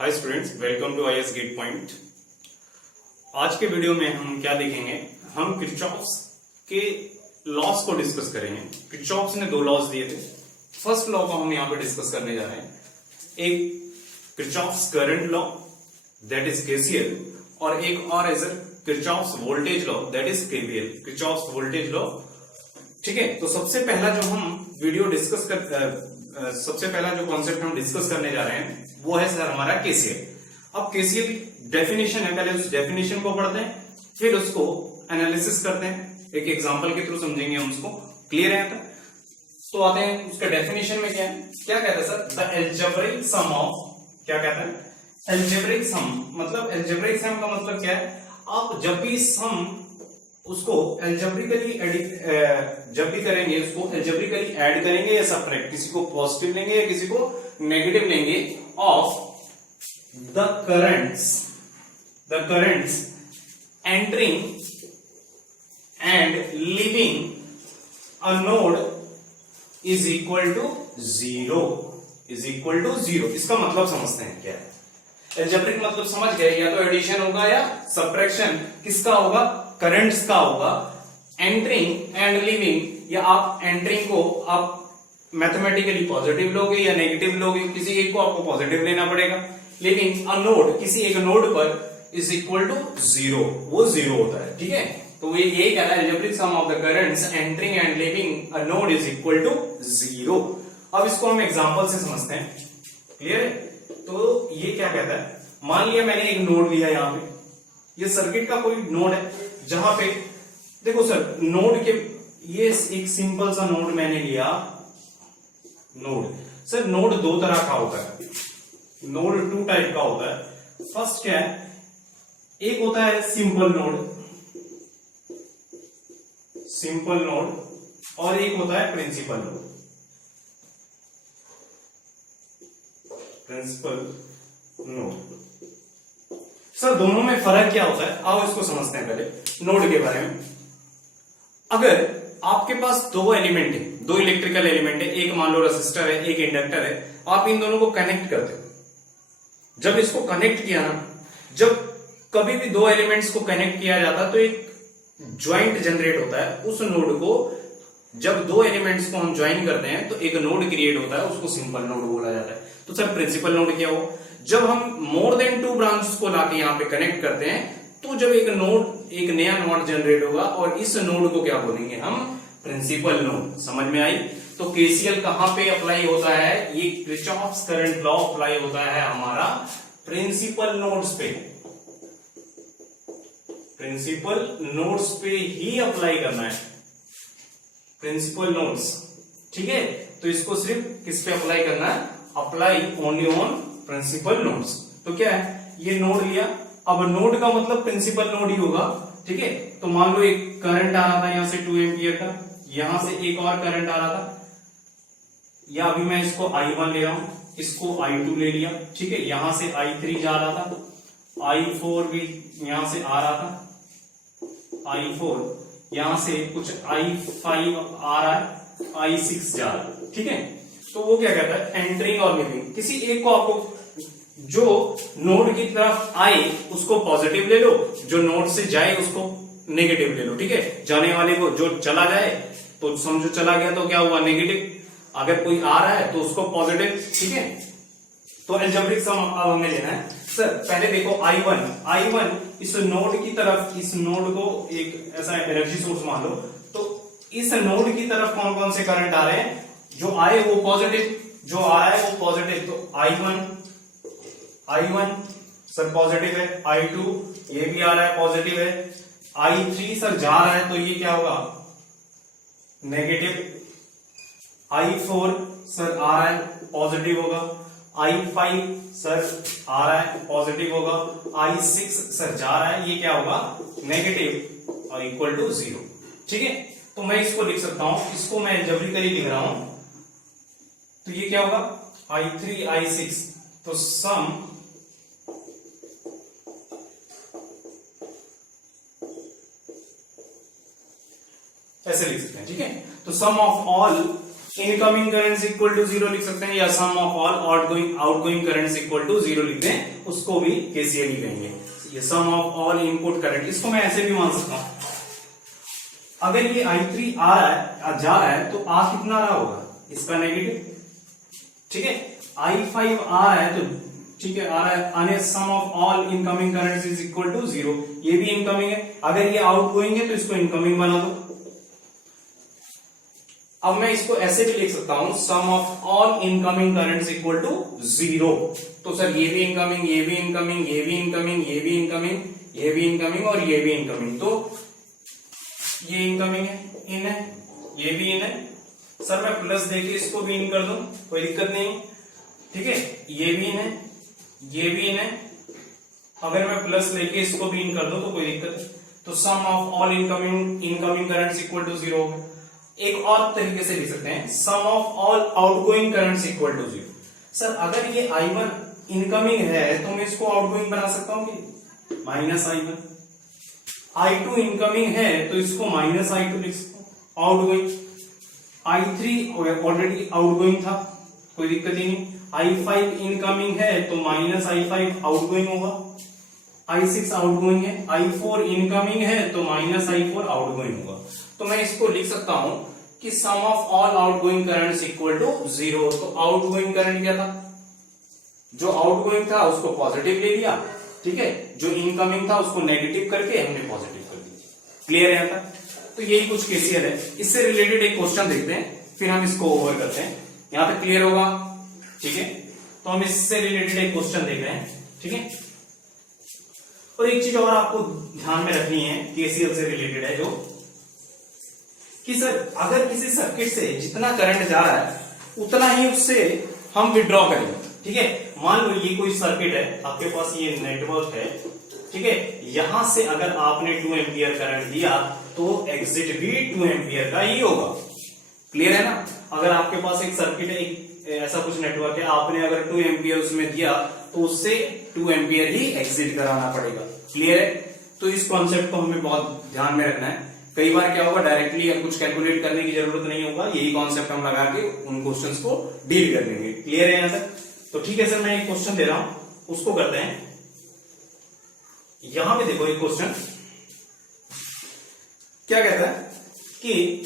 Hi students, welcome to IAS Gate Point. आज के video में हम क्या देखेंगे, हम किरचॉफ्स के लॉस को डिस्कस करेंगे। किरचॉफ्स ने दो लॉस दिए थे। फर्स्ट लॉ को हम यहाँ पे डिस्कस करने जा रहे हैं। एक Kirchhoff's current law that is KCL और एक और है Kirchhoff's voltage law that is KVL, Kirchhoff's voltage law. ठीक है, तो सबसे पहला जो कॉन्सेप्ट हम डिस्कस करने जा रहे हैं वो है सर हमारा केसीएल। अब केसीएल डेफिनेशन है, पहले उस डेफिनेशन को पढ़ते हैं, फिर उसको एनालिसिस करते हैं, एक एग्जांपल के थ्रू समझेंगे हम उसको। क्लियर है? तो आते हैं उसका डेफिनेशन में क्या है, क्या कहता है sir, the algebraic sum of, क्या कहता है एल्जेब्रिक सम, मतलब एल्जेब्रिक सम का मतलब क्या है, आप जब भी सम उसको एल्जेब्रिकली जब भी करेंगे उसको एल्जेब्रिकली ऐड करेंगे या सब्ट्रैक्ट, किसी को पॉजिटिव लेंगे या किसी को नेगेटिव लेंगे, of the currents entering and leaving a node is equal to zero, इसका मतलब समझते हैं क्या है। एल्जेब्रिक मतलब समझ गए, या तो एडिशन होगा या सब्ट्रैक्शन, किसका होगा, करंट्स का होगा। एंटरिंग एंड लीविंग, या आप एंटरिंग को आप मैथमेटिकली पॉजिटिव लोगे या नेगेटिव लोगे, किसी एक को आपको पॉजिटिव लेना पड़ेगा। लिविंग अ नोड, किसी एक नोड पर इज इक्वल टू जीरो, वो जीरो होता है। ठीक है, तो ये यही कहता है algebraic sum of the currents entering and leaving a node is equal to zero. अब इसको हम एग्जांपल से समझते हैं। क्लियर है? तो ये क्या कहता है, मान लिया मैंने एक नोड लिया, यहां पे ये सर्किट का कोई नोड है, जहां पे देखो सर नोड के, ये एक सिंपल सा नोड मैंने लिया। नोड सर, नोड दो तरह का होता है, नोड टू टाइप का होता है। फर्स्ट क्या है, एक होता है सिंपल नोड और एक होता है प्रिंसिपल नोड। सर दोनों में फर्क क्या होता है, आओ इसको समझते हैं पहले नोड के बारे में। अगर आपके पास दो एलिमेंट है, दो इलेक्ट्रिकल एलिमेंट है, एक मान लो रेसिस्टर है, एक इंडक्टर है, आप इन दोनों को कनेक्ट करते हो। जब इसको कनेक्ट किया ना, जब कभी भी दो एलिमेंट्स को कनेक्ट किया जाता है तो एक ज्वाइंट जनरेट होता है। उस नोड को, जब दो एलिमेंट्स को हम ज्वाइन करते हैं तो एक नोड क्रिएट होता है, उसको सिंपल नोड बोला जाता है। तो सर प्रिंसिपल नोड क्या हो, जब हम मोर देन टू ब्रांचेस को लाके यहां पे कनेक्ट करते हैं तो जब एक नया नोड जनरेट होगा और इस नोड को क्या बोलेंगे हम, प्रिंसिपल नोड। समझ में आई? तो केसीएल कहां पे अप्लाई होता है, ये किरचॉफ्स करंट लॉ अप्लाई होता है हमारा प्रिंसिपल नोड्स पे, प्रिंसिपल नोड्स पे ही अप्लाई करना है, प्रिंसिपल नोड्स। ठीक है, तो इसको सिर्फ किस पे अप्लाई करना है, apply only on principal nodes. तो क्या है, ये नोड लिया, अब नोड का मतलब प्रिंसिपल नोड ही होगा। ठीक है, तो मान लो एक करंट आ रहा था यहां से 2 एम्पियर का, यहां से एक और करंट आ रहा था, या अभी मैं इसको I1 ले रहा हूं, इसको I2 ले लिया। ठीक है, यहां से I3 जा रहा था, I4 भी यहां से आ रहा था, I4 यहां से कुछ I5 आ रहा है, I6 जा रहा है। ठीक है, तो वो क्या कहता है, एंटरिंग और लीविंग, किसी एक को आपको जो नोड की तरफ आए उसको पॉजिटिव ले लो, जो नोड से जाए उसको नेगेटिव ले लो। ठीक है, जाने वाले को जो चला जाए तो समझो चला गया तो क्या हुआ, नेगेटिव। अगर कोई आ रहा है तो उसको पॉजिटिव। ठीक है, तो एल्जेब्रिक सम अब हमें लेना है। सर पहले देखो I1 इस नोड की तरफ, इस नोड को एक ऐसा एनर्जी सोर्स मान लो, तो इस नोड की तरफ कौन कौन से करंट आ रहे हैं, जो आए वो पॉजिटिव, जो आ रहा है वो पॉजिटिव। तो I1 सर पॉजिटिव है, I2 ये भी आ रहा है पॉजिटिव है, I3 सर जा रहा है तो ये क्या होगा, नेगेटिव। I4 सर आ रहा है पॉजिटिव होगा, I5 सर आ रहा है पॉजिटिव होगा, I6 सर जा रहा है, ये क्या होगा, नेगेटिव और इक्वल टू जीरो। ठीक है, तो मैं इसको लिख सकता हूं, इसको मैं एल्जेब्रिकली लिख रहा हूं, तो ये क्या होगा, I3 I6, तो सम ऐसे लिख सकते हैं। ठीक है, तो sum of all incoming current equal to 0 लिख सकते हैं, या sum of all outgoing current equal to 0 लिख दें, उसको भी केसीएल ही कहेंगे। ये sum of all input current, इसको मैं ऐसे भी मान सकता हूं, अगर ये I3 आ रहा है, जा रहा है, तो आ कितना रहा होगा इसका नेगेटिव, ठीक है। I5 आ रहा है, तो ठीक है आ रहा है, आने sum of all incoming current is equal to 0, ये भी इनकमिंग है। अगर ये आउटगोइंग है तो इसको इनकमिंग बना दो। अब मैं इसको ऐसे भी लिख सकता हूं, sum of all incoming current equal to 0। तो सर ये भी इनकमिंग, ये भी इनकमिंग, ये भी इनकमिंग, ये भी इनकमिंग, ये भी इनकमिंग और ये भी इनकमिंग, तो ये इनकमिंग है, इन है, ये भी इन है। सर मैं प्लस देके इसको भी इन कर दूं, कोई दिक्कत नहीं, ठीक है। ये भी इन है, ये भी इन है, अगर मैं प्लस लेके इसको भी इन कर दूं तो कोई दिक्कत नहीं। तो sum of all incoming currents equal to 0 होगा। एक और तरीके से लिख सकते हैं, sum of all outgoing currents equal to 0। Sir अगर ये I1 इनकमिंग है तो मैं इसको आउटगोइंग बना सकता हूं कि माइनस I1। I2 इनकमिंग है तो इसको माइनस I2 लिख सकता हूं, आउटगोइंग। I3 ऑलरेडी आउटगोइंग था, कोई दिक्कत ही नहीं। I5 इनकमिंग है तो माइनस I5 आउटगोइंग होगा। I6 आउटगोइंग है, I4 इनकमिंग है तो माइनस I4 आउटगोइंग होगा। तो मैं इसको लिख सकता हूं कि sum of all outgoing currents equal to 0। तो आउटगोइंग करंट क्या था, जो आउटगोइंग था उसको पॉजिटिव ले लिया, ठीक है, जो इनकमिंग था उसको नेगेटिव करके हमने पॉजिटिव कर दिया। क्लियर है यहाँ तक? तो यही कुछ केसीएल है। इससे रिलेटेड एक क्वेश्चन देखते हैं, फिर हम इसको ओवर करते हैं। यहां तक क्लियर होगा, ठीक है। तो हम इससे रिलेटेड एक क्वेश्चन देख रहे हैं, ठीक है। और एक चीज और आपको ध्यान में रखनी है, केसीएल से रिलेटेड है, जो कि सर अगर किसी सर्किट से जितना करंट जा रहा है उतना ही उससे हम विड्रॉ करेंगे, ठीक है। मान लो ये कोई सर्किट है, आपके पास ये नेटवर्क है, ठीक है। यहां से अगर आपने 2 एम्पियर करंट दिया तो एग्जिट भी 2 एम्पियर का ही होगा। क्लियर है ना? अगर आपके पास एक सर्किट है, एक ऐसा कुछ नेटवर्क है, आपने अगर 2 एम्पियर उसमें दिया तो उससे 2 एम्पियर ही एग्जिट कराना पड़ेगा। क्लियर है? तो इस कॉन्सेप्ट को हमें बहुत ध्यान में रखना है। कई बार क्या होगा, डायरेक्टली हम कुछ कैलकुलेट करने की जरूरत नहीं होगा, यही कॉन्सेप्ट हम लगा के उन क्वेश्चंस को डील कर लेंगे। क्लियर है यहां तक? तो ठीक है सर, मैं एक क्वेश्चन दे रहा हूं, उसको करते हैं। यहां पे देखो एक क्वेश्चन क्या कहता है कि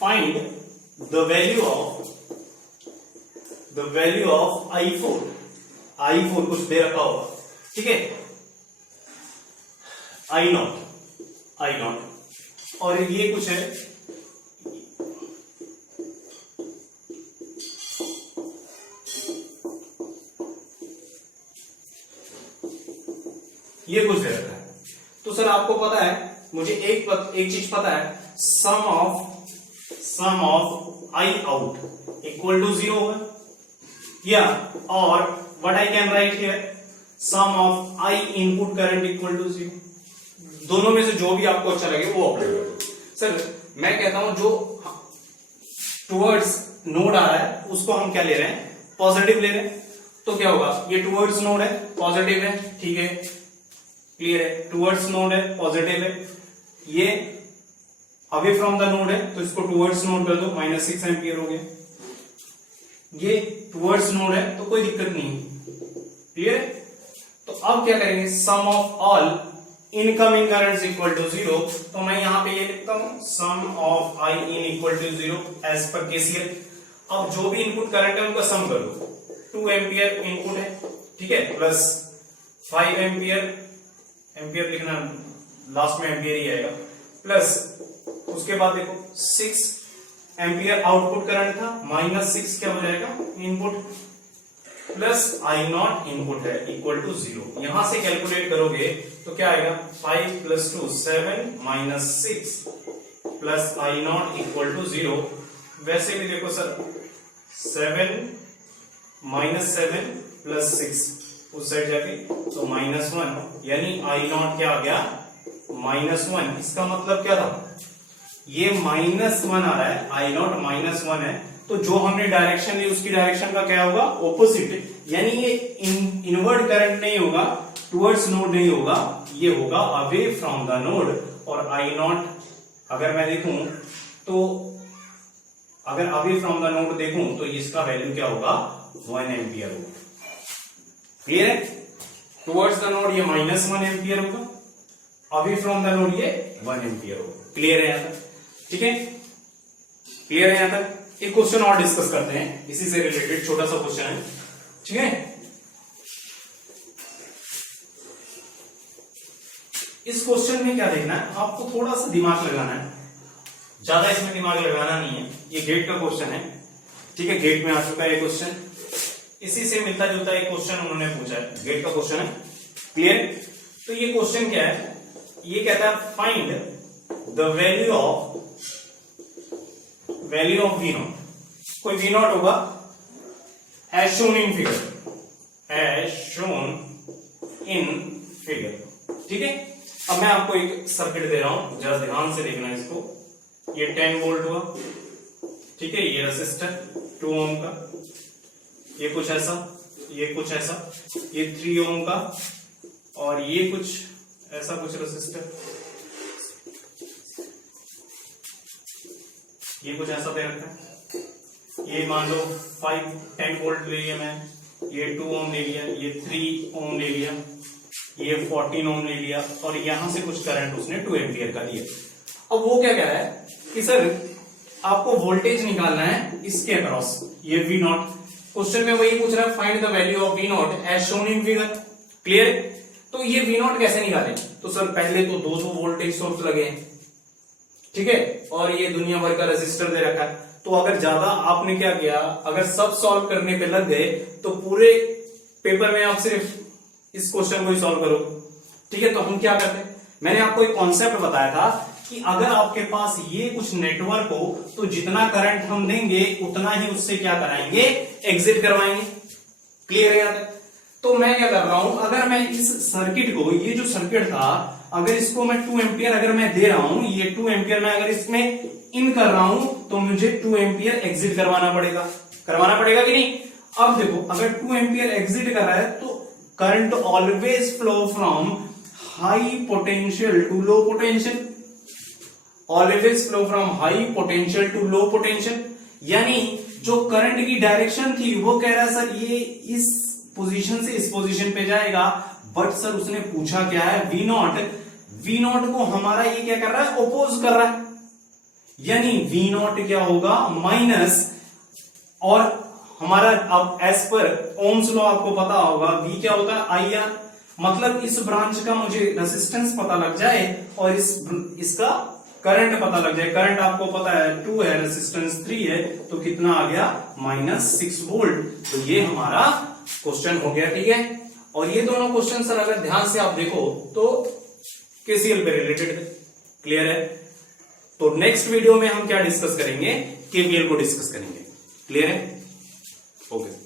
find the value of I4 कुछ दे रखा होगा, ठीक है, I0 और ये कुछ है ये कुछ दे रखा है। तो सर आपको पता है, मुझे एक चीज पता है, sum of I out equal to 0 होगा, या और what I can write here, sum of I input current equal to 0। दोनों में से जो भी आपको अच्छा लगे वो अप्लाई करो। सर मैं कहता हूं जो टुवर्ड्स नोड आ रहा है उसको हम क्या ले रहे हैं, पॉजिटिव ले रहे हैं। तो क्या होगा, ये टुवर्ड्स नोड है, पॉजिटिव है, ठीक है, क्लियर है, टुवर्ड्स नोड है, पॉजिटिव है। ये अवे फ्रॉम द नोड है तो इसको टुवर्ड्स नोड कर दो, -6 एम्पियर हो गया। ये टुवर्ड्स नोड है तो कोई दिक्कत नहीं, क्लियर। तो अब क्या करेंगे, sum of all incoming current equal to 0। तो मैं यहां पे ये लिखता हूं, sum of I in equal to 0 as per KCL. अब जो भी इनपुट करंट है उनका सम कर दो। 2 एम्पियर इनपुट है, ठीक है, प्लस 5 एम्पियर लिखना, लास्ट में एम्पियर ही आएगा, प्लस उसके बाद देखो 6 एम्पियर आउटपुट करंट था, -6 क्या हो जाएगा इनपुट, प्लस I0 इनपुट है इक्वल टू 0। यहां से कैलकुलेट करोगे तो क्या आएगा, 5 + 2 7 -6 प्लस I0 इक्वल टू 0। वैसे भी देखो सर 7 प्लस 6 उस साइड जाके तो -1, यानी I0 क्या आ गया, -1। इसका मतलब क्या था, ये -1 आ रहा है, I0 -1 है, तो जो हमने डायरेक्शन ली उसकी डायरेक्शन का क्या होगा, ऑपोजिट। यानी ये इनवर्ड करंट नहीं होगा, टुवर्ड्स नोड नहीं होगा, ये होगा अवे फ्रॉम द नोड। और I0 अगर मैं देखूं तो अगर अवे फ्रॉम द नोड देखूं तो इसका वैल्यू क्या होगा, 1 एम्पियर होगा। क्लियर है? टुवर्ड्स द नोड ये -1 एम्पियर होगा, अवे फ्रॉम द नोड ये 1 एम्पियर होगा। क्लियर है यहां तक? ठीक है, क्लियर है यहां तक? एक क्वेश्चन और डिस्कस करते हैं, इसी से रिलेटेड छोटा सा क्वेश्चन है। ठीक है, इस क्वेश्चन में क्या देखना है आपको, थोड़ा सा दिमाग लगाना है, ज्यादा इसमें दिमाग लगाना नहीं है। ये गेट का क्वेश्चन है, ठीक है, गेट में आ चुका है क्वेश्चन, इसी से मिलता जुलता एक क्वेश्चन उन्होंने पूछा है, गेट का क्वेश्चन है। क्लियर? तो ये क्वेश्चन क्या है, ये कहता है find the value of V naught. कोई वी नॉट होगा एज शोन इन फिगर, ठीक है। अब मैं आपको एक सर्किट दे रहा हूं, जरा ध्यान से देखना इसको। ये 10 वोल्ट हुआ, ठीक है, ये रेसिस्टर 2 ओम का, ये कुछ ऐसा, ये कुछ ऐसा, ये 3 ओम का, और ये कुछ ऐसा कुछ रेसिस्टर, ये कुछ ऐसा दे रखा है। ये मान लो 10 वोल्ट ले लिया मैं, ये 2 ओम ले लिया, ये 3 ओम ले लिया, ये 14 ओम ले लिया, और यहां से कुछ करंट उसने 2 एम्पियर का दिया। अब वो क्या कह रहा है कि सर आपको वोल्टेज निकालना है इसके अक्रॉस, ये वी नॉट। क्वेश्चन में वही पूछ रहा है, find the value of V naught as shown in figure. Clear? तो ये वी नॉट कैसे निकालें? तो सर पहले तो 200 वोल्टेज सोर्स लगे हैं, ठीक है, और ये दुनिया भर का रेजिस्टर दे रखा है। तो अगर ज्यादा आपने क्या किया, अगर सब सॉल्व करने पे लग गए तो पूरे पेपर में आप सिर्फ इस क्वेश्चन को ही सॉल्व करो। ठीक है, तो हम क्या करते हैं, मैंने आपको एक कॉन्सेप्ट बताया था कि अगर आपके पास ये कुछ नेटवर्क हो तो जितना करंट हम देंगे उतना ही उससे क्या कराएंगे, एग्जिट करवाएंगे। क्लियर है यार? तो मैं क्या कर रहा हूं, अगर मैं इस सर्किट को, ये जो सर्किट था, अगर इसको मैं 2 एम्पियर अगर मैं दे रहा हूं, ये 2 एम्पियर मैं अगर इसमें इन कर रहा हूं तो मुझे 2 एम्पियर एग्जिट करवाना पड़ेगा कि नहीं? अब देखो, अगर 2 एम्पियर एग्जिट कर रहा है तो current always flow from high potential to low potential, always flow from high potential to low potential. यानी जो करंट की डायरेक्शन थी वो कह रहा है सर ये इस पोजीशन से इस पोजीशन पे जाएगा, बट सर उसने पूछा क्या है, वी नॉट को हमारा ये क्या कर रहा है, ओपोज कर रहा है। यानी वी नॉट क्या होगा, माइनस, और हमारा अब एज पर ओम्स लॉ आपको पता होगा, वी क्या होता है, आई आर। मतलब इस ब्रांच का मुझे रेजिस्टेंस पता लग जाए और इसका करंट पता लग जाए। करंट आपको पता है 2 है, रेजिस्टेंस 3 है, तो कितना आ गया, -6 वोल्ट। तो ये हमारा क्वेश्चन हो गया। ठीक है, और ये दोनों क्वेश्चन सर अगर ध्यान से आप देखो तो केसीएल पे रिलेटेड है। क्लियर है? तो नेक्स्ट वीडियो में हम क्या डिस्कस करेंगे, केवीएल को डिस्कस करेंगे। क्लियर है? ओके।